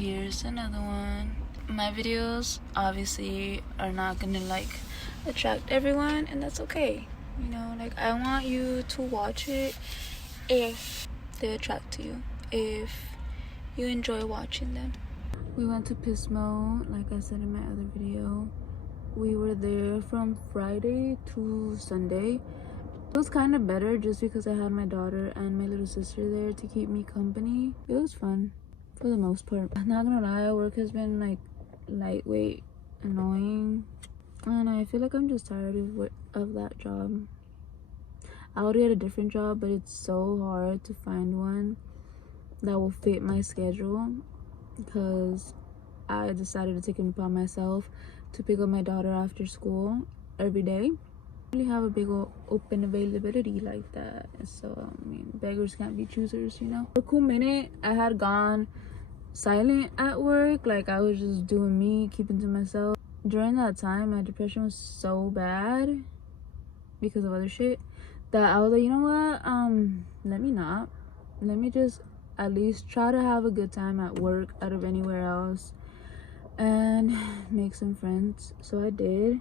here's another one. My videos obviously are not gonna like attract everyone, and that's okay. You know, like I want you to watch it if they attract to you, if you enjoy watching them. We went to Pismo, like I said in my other video. We were there from Friday to Sunday. It was kind of better just because I had my daughter and my little sister there to keep me company. It was fun for the most part. I'm not gonna lie, work has been like lightweight annoying, and I feel like I'm just tired of that job. I would get a different job, but it's so hard to find one that will fit my schedule because I decided to take it upon myself to pick up my daughter after school every day. I really have a big open availability like that, so I mean, beggars can't be choosers, you know. For a cool minute I had gone silent at work, like I was just doing me, keeping to myself. During that time my depression was so bad because of other shit that I was like, you know what, let me just at least try to have a good time at work out of anywhere else and make some friends. So I did.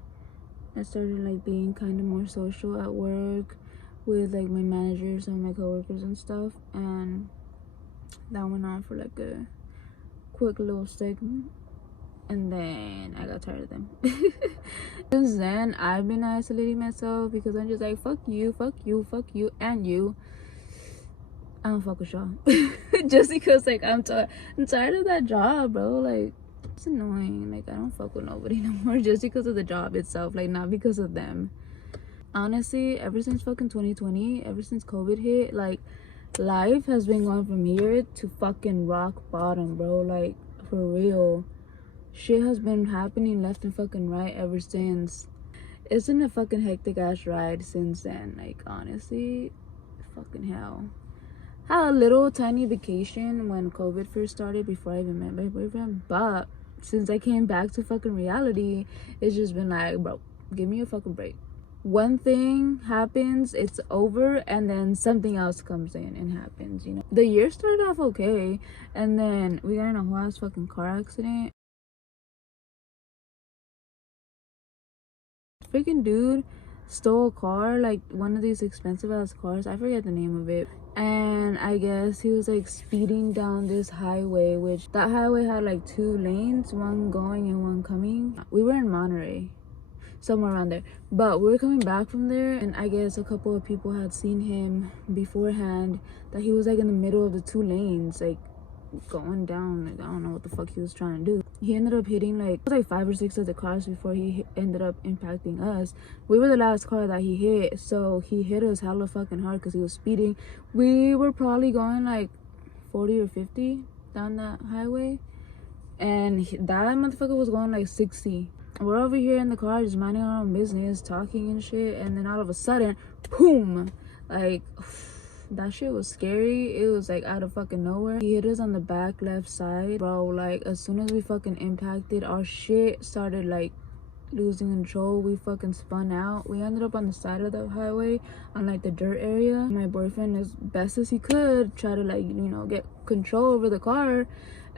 I started like being kind of more social at work with like my managers and my coworkers and stuff, and that went on for like a quick little segment, and then I got tired of them. Since then I've been isolating myself because I'm just like, fuck you, and you. I don't fuck with y'all. Just because like I'm tired of that job, bro. Like, it's annoying. Like, I don't fuck with nobody no more just because of the job itself, like not because of them. Honestly, ever since fucking 2020, ever since COVID hit, like life has been going from here to fucking rock bottom, bro. Like, for real, shit has been happening left and fucking right ever since. It's been a fucking hectic ass ride since then. Like, honestly, fucking hell. Had a little tiny vacation when COVID first started before I even met my boyfriend, but since I came back to fucking reality, it's just been like, bro, give me a fucking break. One thing happens, it's over, and then something else comes in and happens, you know. The year started off okay, and then we got in a whole ass fucking car accident. Freaking dude stole a car, like one of these expensive ass cars, I forget the name of it, and I guess he was like speeding down this highway, which that highway had like 2 lanes, one going and one coming. We were in Monterey, somewhere around there, but we were coming back from there, and I guess a couple of people had seen him beforehand that he was like in the middle of the 2 lanes, like going down, like I don't know what the fuck he was trying to do. He ended up hitting like, it was like 5 or 6 other cars before he ended up impacting us. We were the last car that he hit, so he hit us hella fucking hard because he was speeding. We were probably going like 40 or 50 down that highway, and that motherfucker was going like 60. We're over here in the car just minding our own business, talking and shit, and then all of a sudden, boom, like that shit was scary. It was like out of fucking nowhere. He hit us on the back left side, bro. Like, as soon as we fucking impacted, our shit started like losing control. We fucking spun out. We ended up on the side of the highway on like the dirt area. My boyfriend, as best as he could, tried to like, you know, get control over the car,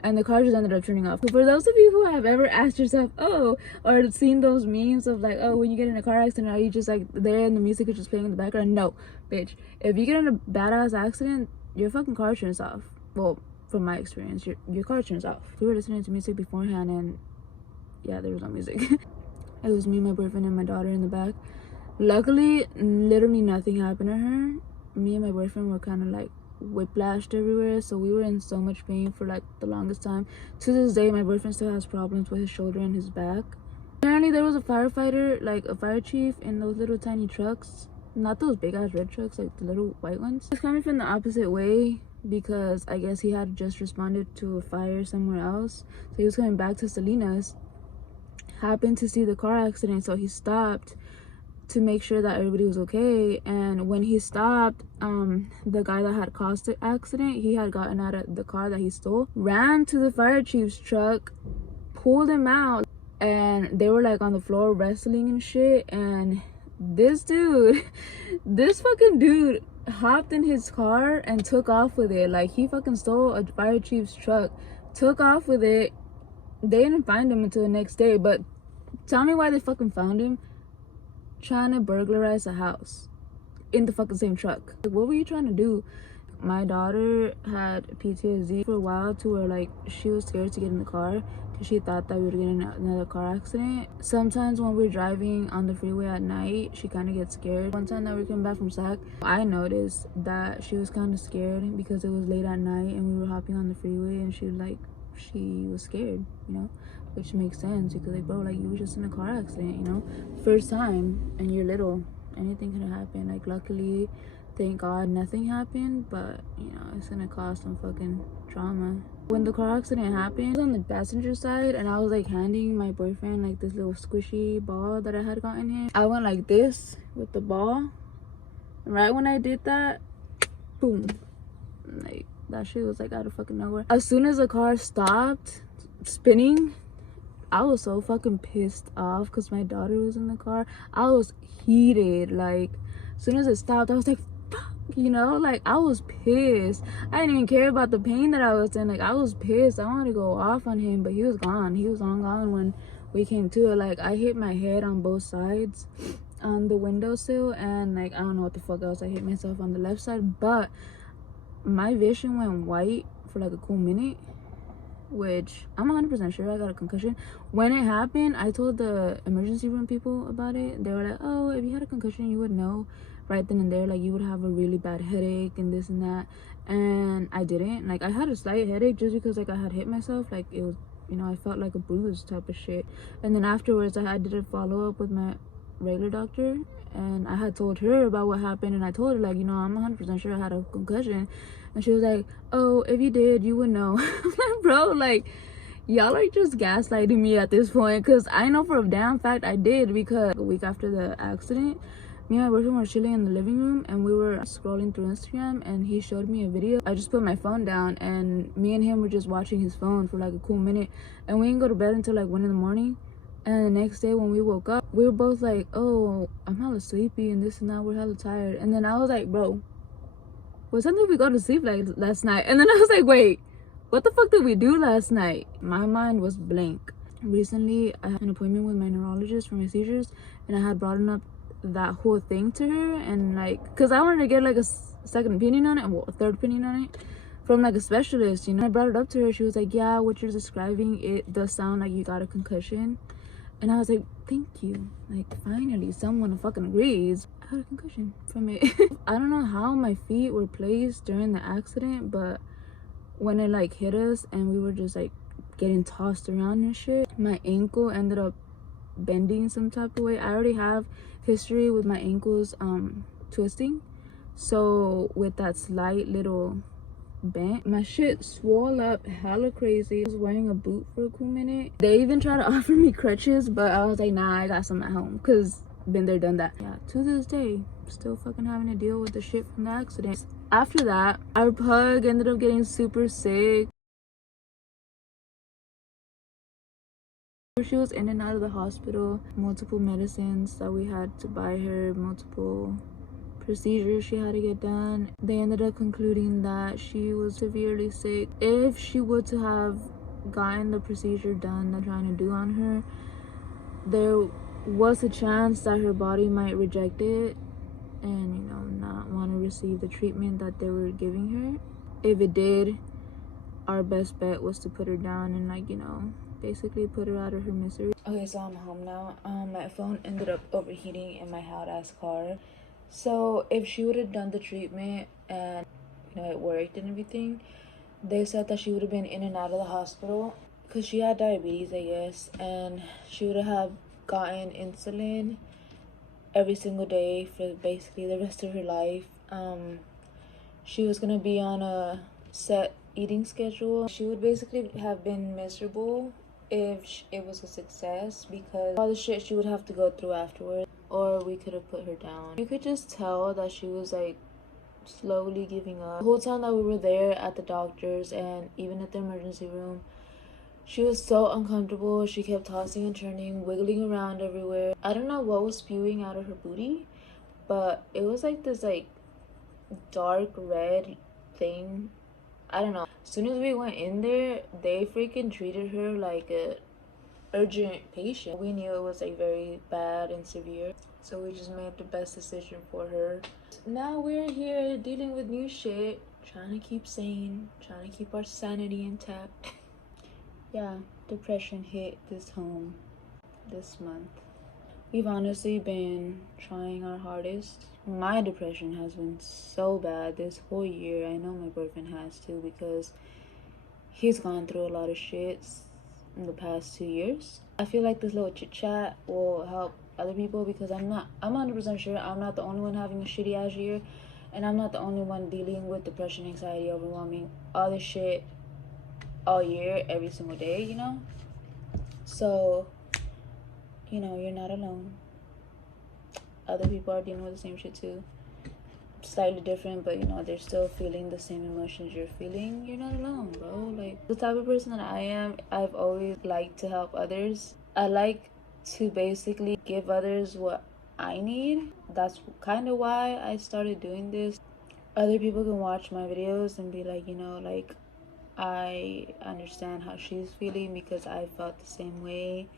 and the car just ended up turning off. For those of you who have ever asked yourself, oh, or seen those memes of like, oh, when you get in a car accident, are you just like there and the music is just playing in the background? No, bitch. If you get in a badass accident, your fucking car turns off. Well, from my experience, your car turns off. We were listening to music beforehand, and yeah, there was no music. It was me, my boyfriend, and my daughter in the back. Luckily, literally nothing happened to her. Me and my boyfriend were kind of like whiplashed everywhere, so we were in so much pain for like the longest time. To this day, my boyfriend still has problems with his shoulder and his back. Apparently there was a firefighter, like a fire chief, in those little tiny trucks, not those big ass red trucks, like the little white ones. He was coming from the opposite way because I guess he had just responded to a fire somewhere else, so he was coming back to Salinas, happened to see the car accident, so he stopped to make sure that everybody was okay. And when he stopped, the guy that had caused the accident, he had gotten out of the car that he stole, ran to the fire chief's truck, pulled him out, and they were like on the floor wrestling and shit. And this fucking dude hopped in his car and took off with it. Like, he fucking stole a fire chief's truck, took off with it. They didn't find him until the next day, but tell me why they fucking found him trying to burglarize a house in the fucking same truck. Like, what were you trying to do? My daughter had PTSD for a while to where like she was scared to get in the car because she thought that we would get in another car accident. Sometimes when we're driving on the freeway at night, she kind of gets scared. One time that we came back from SAC, I noticed that she was kind of scared because it was late at night and we were hopping on the freeway, and she was scared, you know, which makes sense because like, bro, like, you were just in a car accident, you know, first time, and you're little, anything could have happened. Like, luckily, thank God, nothing happened, but you know, it's gonna cause some fucking trauma. When the car accident happened, I was on the passenger side and I was like handing my boyfriend like this little squishy ball that I had gotten him. I went like this with the ball, and right when I did that, boom, like, that shit was like out of fucking nowhere. As soon as the car stopped spinning, I was so fucking pissed off because my daughter was in the car. I was heated. Like, as soon as it stopped, I was like, fuck, you know, like, I was pissed. I didn't even care about the pain that I was in. Like, I was pissed. I wanted to go off on him, but he was gone. He was gone when we came to it. Like, I hit my head on both sides on the windowsill, and like, I don't know what the fuck else. I hit myself on the left side, but my vision went white for like a cool minute, which I'm 100% sure I got a concussion. When it happened, I told the emergency room people about it. They were like, oh, if you had a concussion, you would know right then and there. Like, you would have a really bad headache and this and that. And I didn't. Like, I had a slight headache just because like I had hit myself. Like, it was, you know, I felt like a bruise type of shit. And then afterwards, I did a follow-up with my regular doctor, and I had told her about what happened, and I told her, like, you know, I'm 100% sure I had a concussion. And she was like, oh, if you did, you would know. I'm like, bro, like, y'all are just gaslighting me at this point, because I know for a damn fact I did, because a week after the accident, me and my boyfriend were chilling in the living room and we were scrolling through Instagram, and he showed me a video. I just put my phone down and me and him were just watching his phone for like a cool minute, and we didn't go to bed until like 1 in the morning. And the next day when we woke up, we were both like, oh, I'm hella sleepy and this and that, we're hella tired. And then I was like, bro, was something we go to sleep like last night? And then I was like, wait, what the fuck did we do last night? My mind was blank. Recently, I had an appointment with my neurologist for my seizures, and I had brought up that whole thing to her, and like, because I wanted to get like a second opinion on it, well, a third opinion on it from like a specialist, you know. I brought it up to her. She was like, yeah, what you're describing, it does sound like you got a concussion. And I was like, thank you. Like, finally, someone fucking agrees. I had a concussion from it. I don't know how my feet were placed during the accident, but when it like hit us and we were just like getting tossed around and shit, my ankle ended up bending some type of way. I already have history with my ankles twisting. So with that slight little bent, my shit swole up hella crazy. I was wearing a boot for a cool minute. They even tried to offer me crutches, but I was like, nah, I got some at home, because been there, done that. Yeah, to this day, still fucking having to deal with the shit from the accident. After that, our pug ended up getting super sick. She was in and out of the hospital, multiple medicines that we had to buy her, multiple procedures she had to get done. They ended up concluding that she was severely sick. If she were to have gotten the procedure done they're trying to do on her, there was a chance that her body might reject it and, you know, not want to receive the treatment that they were giving her. If it did, our best bet was to put her down and, like, you know, basically put her out of her misery. Okay, so I'm home now. My phone ended up overheating in my hot ass car. So if she would have done the treatment and, you know, it worked and everything, they said that she would have been in and out of the hospital because she had diabetes, I guess, and she would have gotten insulin every single day for basically the rest of her life. She was gonna be on a set eating schedule. She would basically have been miserable if it was a success, because all the shit she would have to go through afterwards. Or we could have put her down. You could just tell that she was like slowly giving up. The whole time that we were there at the doctor's and even at the emergency room, she was so uncomfortable. She kept tossing and turning, wiggling around everywhere. I don't know what was spewing out of her booty, but it was like this like dark red thing. I don't know. As soon as we went in there, they freaking treated her like a urgent patient. We knew it was like very bad and severe, so we just made the best decision for her. Now we're here dealing with new shit, trying to keep sane, trying to keep our sanity intact. Yeah, depression hit this home this month. We've honestly been trying our hardest. My depression has been so bad this whole year. I know my boyfriend has too, because he's gone through a lot of shit in the past 2 years. I feel like this little chit chat will help other people, because I'm 100% sure I'm not the only one having a shitty ass year, and I'm not the only one dealing with depression, anxiety, overwhelming, all this shit all year, every single day, you know? So, you know, you're not alone. Other people are dealing with the same shit too. Slightly different, but you know, they're still feeling the same emotions you're feeling. You're not alone, bro. Like, the type of person that I am, I've always liked to help others. I like to basically give others what I need. That's kind of why I started doing this. Other people can watch my videos and be like, you know, like, I understand how she's feeling because I felt the same way,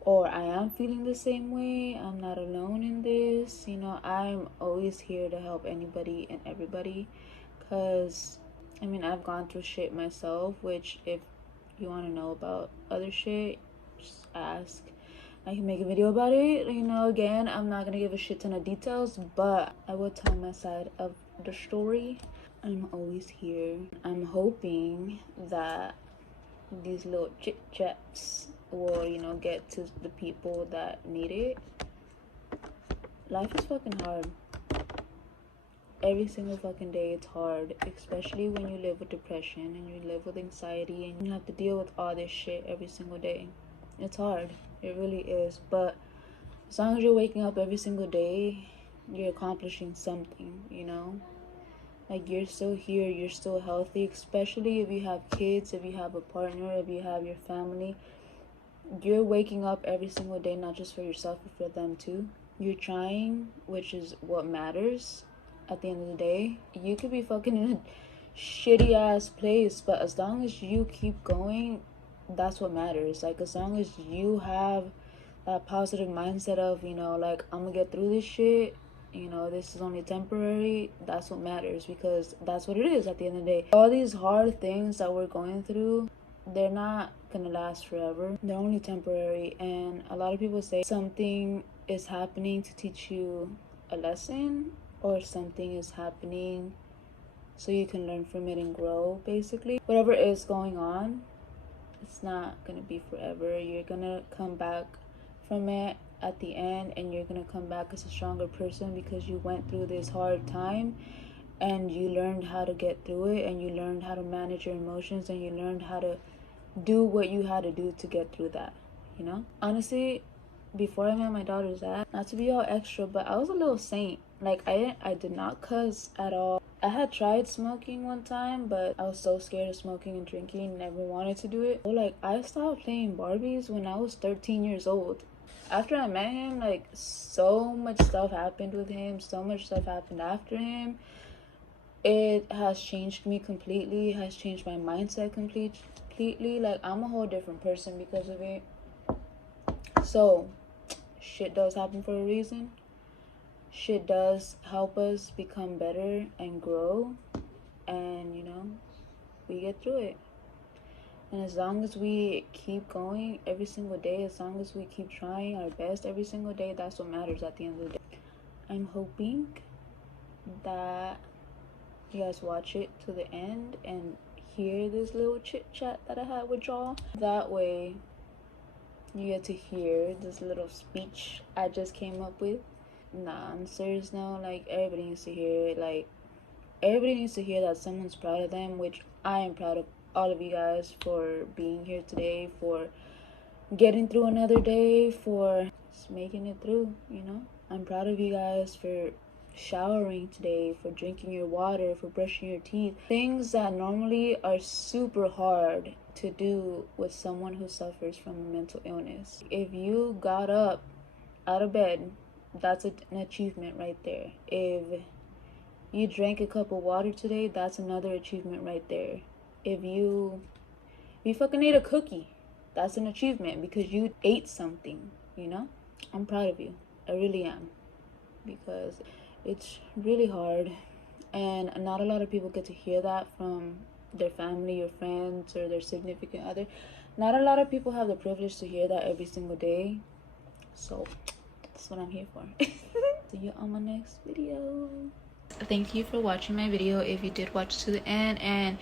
or I am feeling the same way. I'm not alone in this. You know, I'm always here to help anybody and everybody, because I mean, I've gone through shit myself, which if you want to know about other shit, just ask. I can make a video about it. You know, again, I'm not gonna give a shit ton of details, but I will tell my side of the story. I'm always here. I'm hoping that these little chit chats will, you know, get to the people that need it. Life is fucking hard. Every single fucking day it's hard, especially when you live with depression and you live with anxiety and you have to deal with all this shit every single day. It's hard. It really is. But as long as you're waking up every single day, you're accomplishing something, you know? Like, you're still here, you're still healthy, especially if you have kids, if you have a partner, if you have your family. You're waking up every single day, not just for yourself, but for them too. You're trying, which is what matters at the end of the day. You could be fucking in a shitty ass place, but as long as you keep going, that's what matters. Like, as long as you have that positive mindset of, you know, like, I'm gonna get through this shit, you know, this is only temporary, that's what matters, because that's what it is at the end of the day. All these hard things that we're going through, they're not gonna last forever. They're only temporary. And a lot of people say something is happening to teach you a lesson, or something is happening so you can learn from it and grow. Basically, whatever is going on, it's not gonna be forever. You're gonna come back from it at the end, and you're gonna come back as a stronger person, because you went through this hard time and you learned how to get through it, and you learned how to manage your emotions, and you learned how to do what you had to do to get through that, you know? Honestly, before I met my daughter's dad, not to be all extra, but I was a little saint. Like, I did not cuss at all. I had tried smoking one time, but I was so scared of smoking and drinking, never wanted to do it. So, like, I stopped playing Barbies when I was 13 years old. After I met him, like, so much stuff happened with him, so much stuff happened after him. It has changed me completely, it has changed my mindset completely. Like, I'm a whole different person because of it. So, shit does happen for a reason. Shit does help us become better and grow, and, you know, we get through it. And as long as we keep going every single day, as long as we keep trying our best every single day, that's what matters at the end of the day. I'm hoping that you guys watch it to the end and hear this little chit chat that I had with y'all. That way you get to hear this little speech I just came up with. Nah, on serious note, like, everybody needs to hear it. Like, everybody needs to hear that someone's proud of them, which I am proud of all of you guys for being here today, for getting through another day, for just making it through, you know? I'm proud of you guys for showering today, for drinking your water, for brushing your teeth. Things that normally are super hard to do with someone who suffers from a mental illness. If you got up out of bed, that's an achievement right there. If you drank a cup of water today, that's another achievement right there. If you fucking ate a cookie, that's an achievement because you ate something, you know? I'm proud of you. I really am. Because it's really hard, and not a lot of people get to hear that from their family or friends or their significant other. Not a lot of people have the privilege to hear that every single day. So that's what I'm here for. See you on my next video. Thank you for watching my video. If you did watch to the end and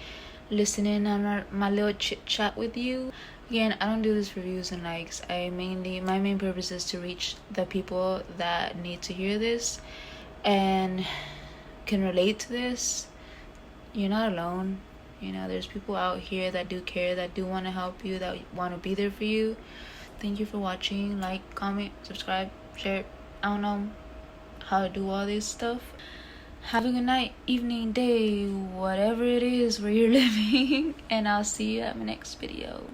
listening on my little chit chat with you. Again, I don't do this for views and likes. My main purpose is to reach the people that need to hear this and can relate to this. You're not alone. You know, there's people out here that do care, that do want to help you, that want to be there for you. Thank you for watching. Like, comment, subscribe, share. I don't know how to do all this stuff. Have a good night, evening, day, whatever it is where you're living, and I'll see you at my next video.